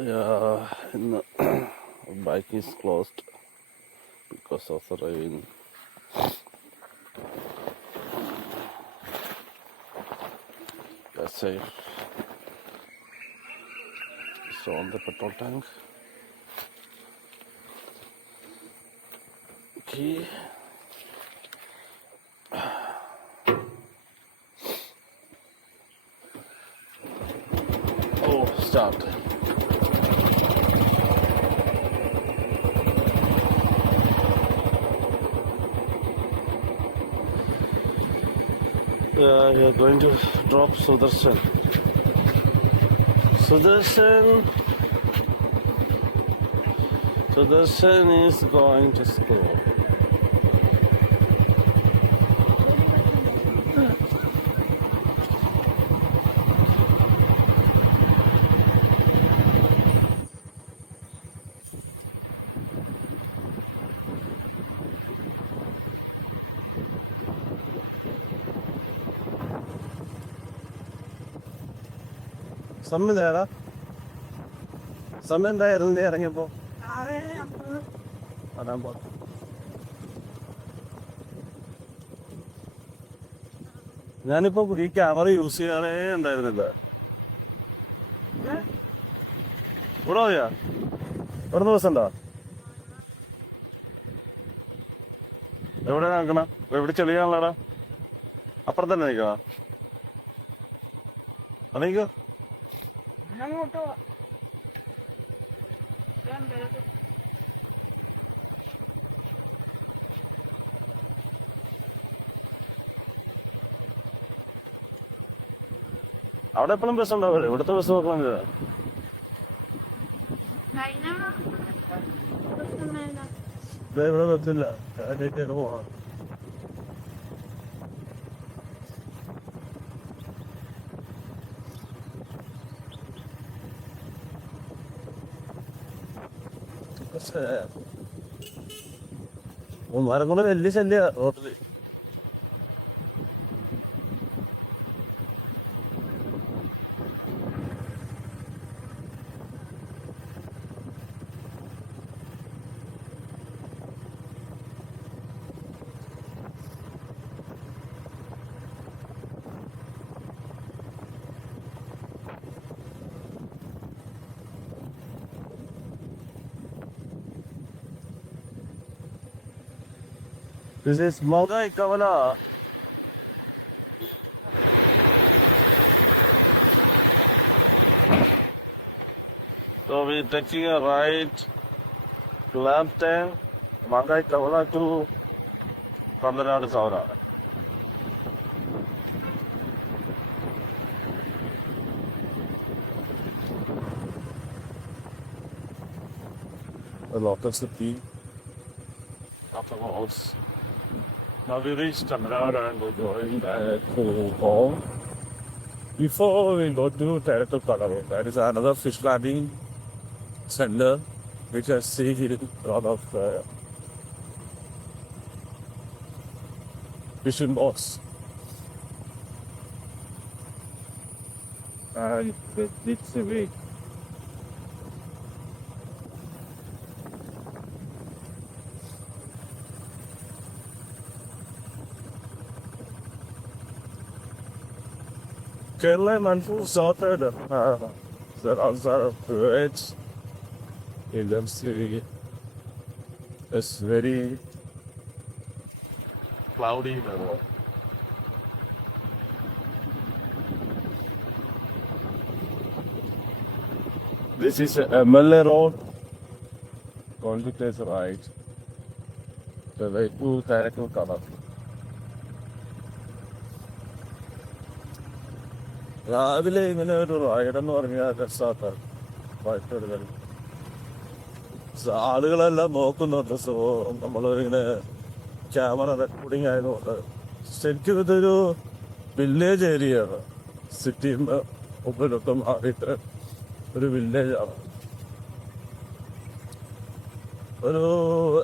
Yeah, the bike is closed because of the rain. That's safe. So on the petrol tank. Okay. Oh, start. We are going to drop Sudarshan. Sudarshan is going to school. സമയം എന്തായാലും ഇറങ്ങിയപ്പോ അതാൻ പോ. ഞാനിപ്പോ ഈ camera use ചെയ്യാനേ ഉണ്ടായിരുന്നില്ല. ഇവിടെ മതിയാ? ഒരു ദിവസം ഉണ്ടോ? എവിടെ നിൽക്കണ? എവിടെ ചെളിയാണല്ലോടാ? അപ്പുറം തന്നെ നിൽക്കണ? അതെനിക്കോ അവിടെ എപ്പോഴും ബസ് ഉണ്ടാവില്ല. ഇവിടുത്തെ ബസ് നോക്കണം. ഇവിടെ ബസ്സില്ല. പോവാം. മരം കൊണ്ട് വലിയ ശല്യ റോട്ടില്. This is Mogai Kavala. So we're taking a ride to Lambton, Mogai Kavala to Kamarad Saura. A lot of city, lot of house. Now we reached Tamil and we're going back to home. Before we go to Territory Colorado, there is another fish landing center which I see a lot of fishing boats. And it's a big. Kerala Manfu sorted. There are birds in the city. It's very cloudy. This is MLA Road. Going to take a right. The way to Territory Color. രാവിലെ ഇങ്ങനെ ഒരു റൈഡെന്ന് പറഞ്ഞാൽ രസാത്ത വൈകിട്ട് ആളുകളെല്ലാം നോക്കുന്നുണ്ട്. So നമ്മളിങ്ങനെ camera recording ആയതുകൊണ്ട് ശരിക്കും ഇതൊരു വില്ലേജ് ഏരിയയാണ്. സിറ്റിയിൽ നിന്ന് ഉള്ളിലൊക്കെ മാറിയിട്ട് ഒരു വില്ലേജാണ്. ഒരു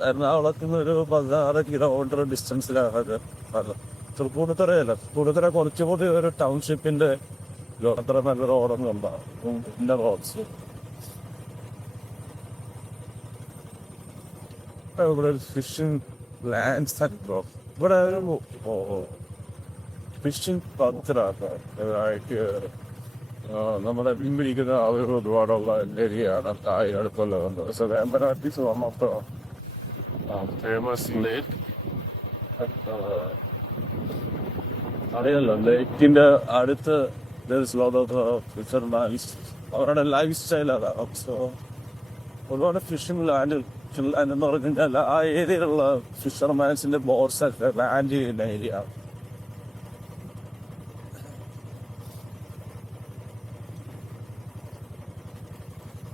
എറണാകുളത്ത് നിന്ന് ഒരു 16 കിലോമീറ്റർ ഡിസ്റ്റൻസിലാണ്. തൃപ്പൂണിത്തുറയല്ല, തൃപ്പൂണിത്തുറ കുറച്ചുകൂടി ഒരു ടൗൺഷിപ്പിന്റെ അത്ര നല്ല റോഡൊന്നും ഉണ്ടാവും. റോഡ്സ് ഇവിടെ ഒരു ഫിഷിംഗ് ലാൻഡ് സെറ്റ് ഇവിടെ ഒരു ഫിഷിംഗ് പത്രാണ് നമ്മുടെ പിൻപിരിക്കുന്ന ആളുകൾ ഒരുപാടുള്ള ഏരിയയാണ് താഴെ അടുത്തുള്ള വന്നത്. So Vembanad is one of the famous lake. അറിയാലോ ലേക്കിന്റെ അടുത്ത് അവരുടെ ലൈഫ് സ്റ്റൈൽ അതാണ്. സോ ഒരുപാട് ഫിഷിംഗ് ലാൻഡ് എന്ന് പറഞ്ഞു കഴിഞ്ഞാൽ ആ ഏരിയയിലുള്ള ഫിഷർമാൻസിന്റെ ബോട്ട്സ് ഒക്കെ ലാൻഡ് ചെയ്യുന്ന ഏരിയ.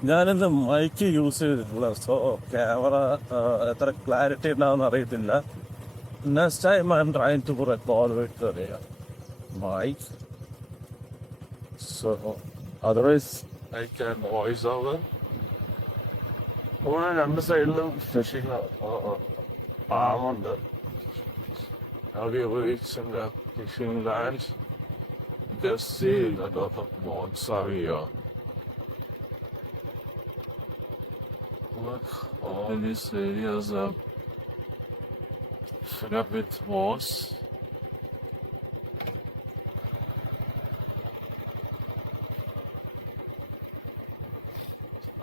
ഞാനിന്ന് മൈക്ക് യൂസ് ചെയ്തിട്ടില്ല. സോ ക്യാമറ എത്ര ക്ലാരിറ്റി ഉണ്ടാവുമെന്ന് അറിയത്തില്ല. Next time I'm trying to record with mic, so otherwise I can voice over. ഇവിടെ രണ്ട് സൈഡിലും phishing ഫാമുണ്ട്. Have you reached the fishing lands? Just see the lot of boats are here. Look, all these areas are filled up with boats.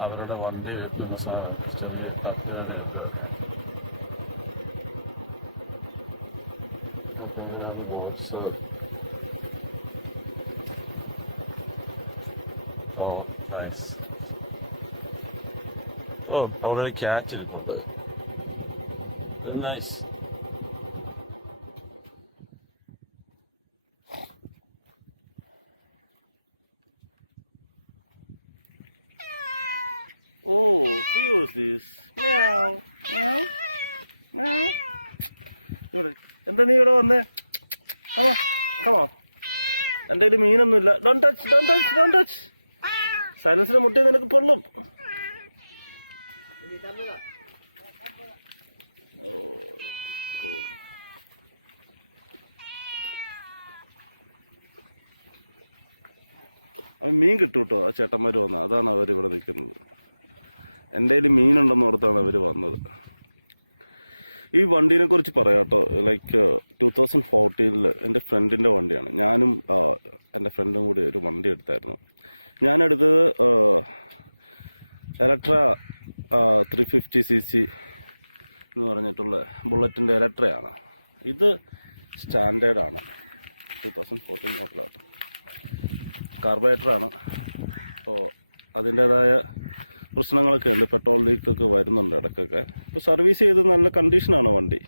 അവരുടെ വണ്ടി വെക്കുന്ന ചെറിയ തട്ടുകടയൊക്കെ boats. ഓ nice. ഓ അവിടെ catch ഇരിപ്പുണ്ട്. Nice. എന്താണ് ഇവിടെ വന്നേ? എന്റെ ഒരു മീനൊന്നുമില്ല. സൈലൻസിന് മുട്ട നിനക്ക് കൊള്ളു. മീൻ കിട്ടും ചേട്ടന്മാര് വന്നത്. അതാണ് അവർ ഇവിടെ നിൽക്കുന്നത്. എന്റെ ഒരു മീനൊന്നും നടത്തേണ്ട അവര് വന്നത്. ഈ വണ്ടിനെ കുറിച്ച് പറയട്ടെ. 2014 എൻ്റെ ഫ്രണ്ടിൻ്റെ വണ്ടിയാണ്. ഞാനും എൻ്റെ ഫ്രണ്ടിൻ്റെ കൂടെ ഒരു വണ്ടി എടുത്തായിരുന്നു. ഞാനെടുത്തത് എലക്ട്ര 350cc എന്ന് പറഞ്ഞിട്ടുള്ള ബുള്ളറ്റിൻ്റെ എലക്ട്രയാണ്. ഇത് സ്റ്റാൻഡേർഡാണ്. കാർബറേറ്ററാണ്. അപ്പോൾ അതിൻ്റെതായ പ്രശ്നങ്ങളൊക്കെ പെട്രോൾ ലീക്കൊക്കെ വരുന്നുണ്ട് ഇടയ്ക്കൊക്കെ. അപ്പോൾ സർവീസ് ചെയ്ത് നല്ല കണ്ടീഷനാണ് വണ്ടി.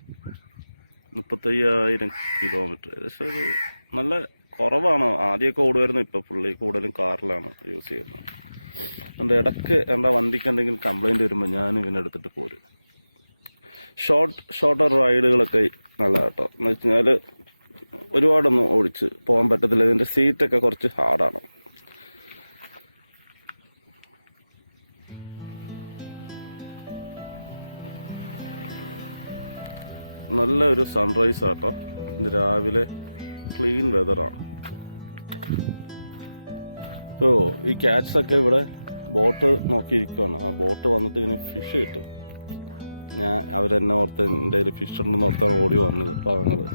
35,000 കിലോമീറ്റർ. നല്ല കുറവാണ്. ആദ്യമൊക്കെ ഓടുമായിരുന്നു. ഇപ്പോൾ ഫുള്ളി കൂടുതൽ കാറിലാണ് യൂസ് ചെയ്യുന്നത്. അതുകൊണ്ട് ഇടയ്ക്ക് എൻ്റെ വണ്ടിക്ക് എന്തെങ്കിലും കംപ്ലൈൻറ്റ് വരുമ്പോൾ ഞാൻ ഇതിനെടുത്തിട്ട് പോകും. ഷോർട്ട് റൈഡിലൊക്കെ ആണ് കേട്ടോ. എന്ന് വെച്ചാൽ ഒരുപാടൊന്നും ഓടിച്ച് പോകാൻ പറ്റുന്നില്ല. ഇതിൻ്റെ സീറ്റൊക്കെ കുറച്ച് ഹാർഡാണ്. നല്ലൊരു സൺറൈസ് ആട്ടോ. രാവിലെ ക്ലീൻ വെതറാണ്. ഈ ക്യാറ്റ്സ് ഒക്കെ ഇവിടെ ബോട്ട് നോക്കിയിരിക്കുകയാണ്. ബോട്ട് വന്നിട്ട് ഫിഷ് ആയിട്ട് ഞാൻ ഫിഷ് ഉണ്ട് നോക്കി പറഞ്ഞത്.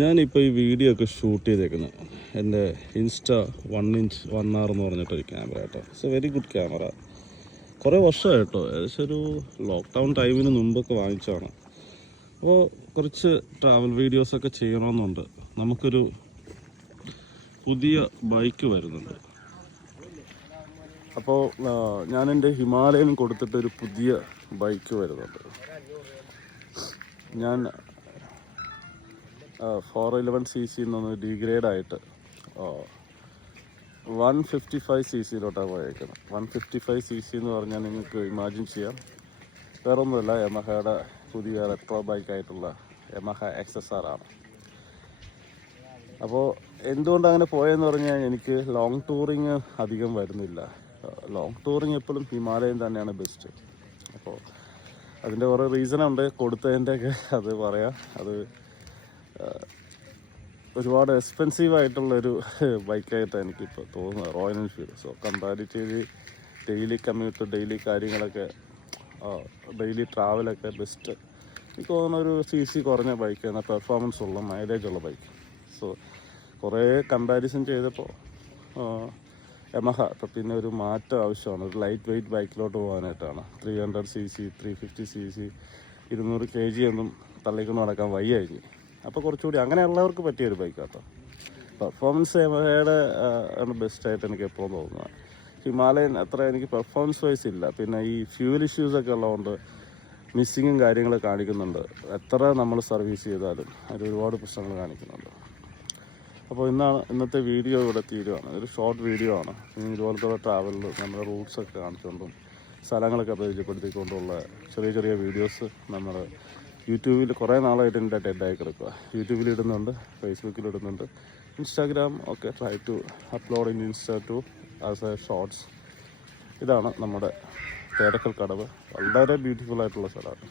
ഞാനിപ്പോൾ ഈ വീഡിയോ ഒക്കെ ഷൂട്ട് ചെയ്തേക്കുന്നത് എൻ്റെ ഇൻസ്റ്റ 1 inch 1R എന്ന് പറഞ്ഞിട്ടൊരു ക്യാമറ കേട്ടോ. It's A very good camera. കുറേ വർഷമായി കേട്ടോ, ഏകദേശം ഒരു ലോക്ക്ഡൗൺ ടൈമിന് മുമ്പൊക്കെ വാങ്ങിച്ചതാണ്. അപ്പോൾ കുറച്ച് ട്രാവൽ വീഡിയോസൊക്കെ ചെയ്യണമെന്നുണ്ട്. നമുക്കൊരു പുതിയ ബൈക്ക് വരുന്നുണ്ട്. അപ്പോൾ ഞാൻ എൻ്റെ ഹിമാലയൻ കൊടുത്തിട്ടൊരു പുതിയ ബൈക്ക് വരുന്നുണ്ട്. ഞാൻ 411cc എന്നൊന്ന് ഡീഗ്രേഡായിട്ട് 155cc പോയേക്കുന്നത്. 155cc എന്ന് പറഞ്ഞാൽ നിങ്ങൾക്ക് ഇമാജിൻ ചെയ്യാം, വേറെ ഒന്നുമില്ല, യമഹയുടെ പുതിയ റെട്രോ ബൈക്കായിട്ടുള്ള യമഹ XSR ആണ്. അപ്പോൾ എന്തുകൊണ്ട് അങ്ങനെ പോയെന്ന് പറഞ്ഞാൽ എനിക്ക് ലോങ് ടൂറിങ് അധികം വരുന്നില്ല. ലോങ് ടൂറിങ് എപ്പോഴും ഹിമാലയൻ തന്നെയാണ് ബെസ്റ്റ്. അപ്പോൾ അതിൻ്റെ കുറേ റീസണുണ്ട്, കൊടുത്തതിൻ്റെയൊക്കെ അത് പറയാം. അത് ഒരുപാട് എക്സ്പെൻസീവായിട്ടുള്ളൊരു ബൈക്കായിട്ടാണ് എനിക്കിപ്പോൾ തോന്നുന്നത്, royal Enfield. So comparatively daily commute, daily കാര്യങ്ങളൊക്കെ, ഡെയിലി ട്രാവലൊക്കെ ബെസ്റ്റ് എനിക്ക് തോന്നുന്ന ഒരു CC കുറഞ്ഞ ബൈക്കാണ്, പെർഫോമൻസ് ഉള്ള മൈലേജ് ഉള്ള ബൈക്ക്. സോ കുറേ കമ്പാരിസൺ ചെയ്തപ്പോൾ യമഹ പിന്നെ ഒരു മാറ്റം ആവശ്യമാണ്. ഒരു light weight ബൈക്കിലോട്ട് പോകാനായിട്ടാണ്. 300cc 350cc 200 kg ഒന്നും തള്ളിക്കൊണ്ട് നടക്കാൻ വയ്യായി. അപ്പോൾ കുറച്ചുകൂടി അങ്ങനെയുള്ളവർക്ക് പറ്റിയൊരു ബൈക്കാട്ടോ. പെർഫോമൻസ് യമഹയുടെ ആണ് ബെസ്റ്റായിട്ട് എനിക്ക് എപ്പോഴും തോന്നുന്നത്. ഹിമാലയൻ അത്ര എനിക്ക് പെർഫോമൻസ് വൈസ് ഇല്ല. പിന്നെ ഈ ഫ്യൂൽ ഇഷ്യൂസൊക്കെ ഉള്ളതുകൊണ്ട് മിസ്സിങ്ങും കാര്യങ്ങളൊക്കെ കാണിക്കുന്നുണ്ട്. എത്ര നമ്മൾ സർവീസ് ചെയ്താലും അതിൽ ഒരുപാട് പ്രശ്നങ്ങൾ കാണിക്കുന്നുണ്ട്. അപ്പോൾ ഇന്നത്തെ വീഡിയോ ഇവിടെ തീരുവാണ്. ഒരു ഷോർട്ട് വീഡിയോ ആണ്. ഇതുപോലത്തെ ട്രാവലിൽ നമ്മുടെ റൂട്ട്സൊക്കെ കാണിച്ചുകൊണ്ടും സ്ഥലങ്ങളൊക്കെ പരിചയപ്പെടുത്തിക്കൊണ്ടുള്ള ചെറിയ ചെറിയ വീഡിയോസ് നമ്മൾ യൂട്യൂബിൽ കുറേ നാളായിട്ട് എൻ്റെ ഡെഡായി കിടക്കുക. യൂട്യൂബിൽ ഇടുന്നുണ്ട്, ഫേസ്ബുക്കിൽ ഇടുന്നുണ്ട്, ഇൻസ്റ്റാഗ്രാം ഒക്കെ try to upload in Insta too as a shorts. ഇതാണ് നമ്മുടെ തേരക്കൽ കടവ്. വളരെ ബ്യൂട്ടിഫുൾ ആയിട്ടുള്ള സ്ഥലമാണ്.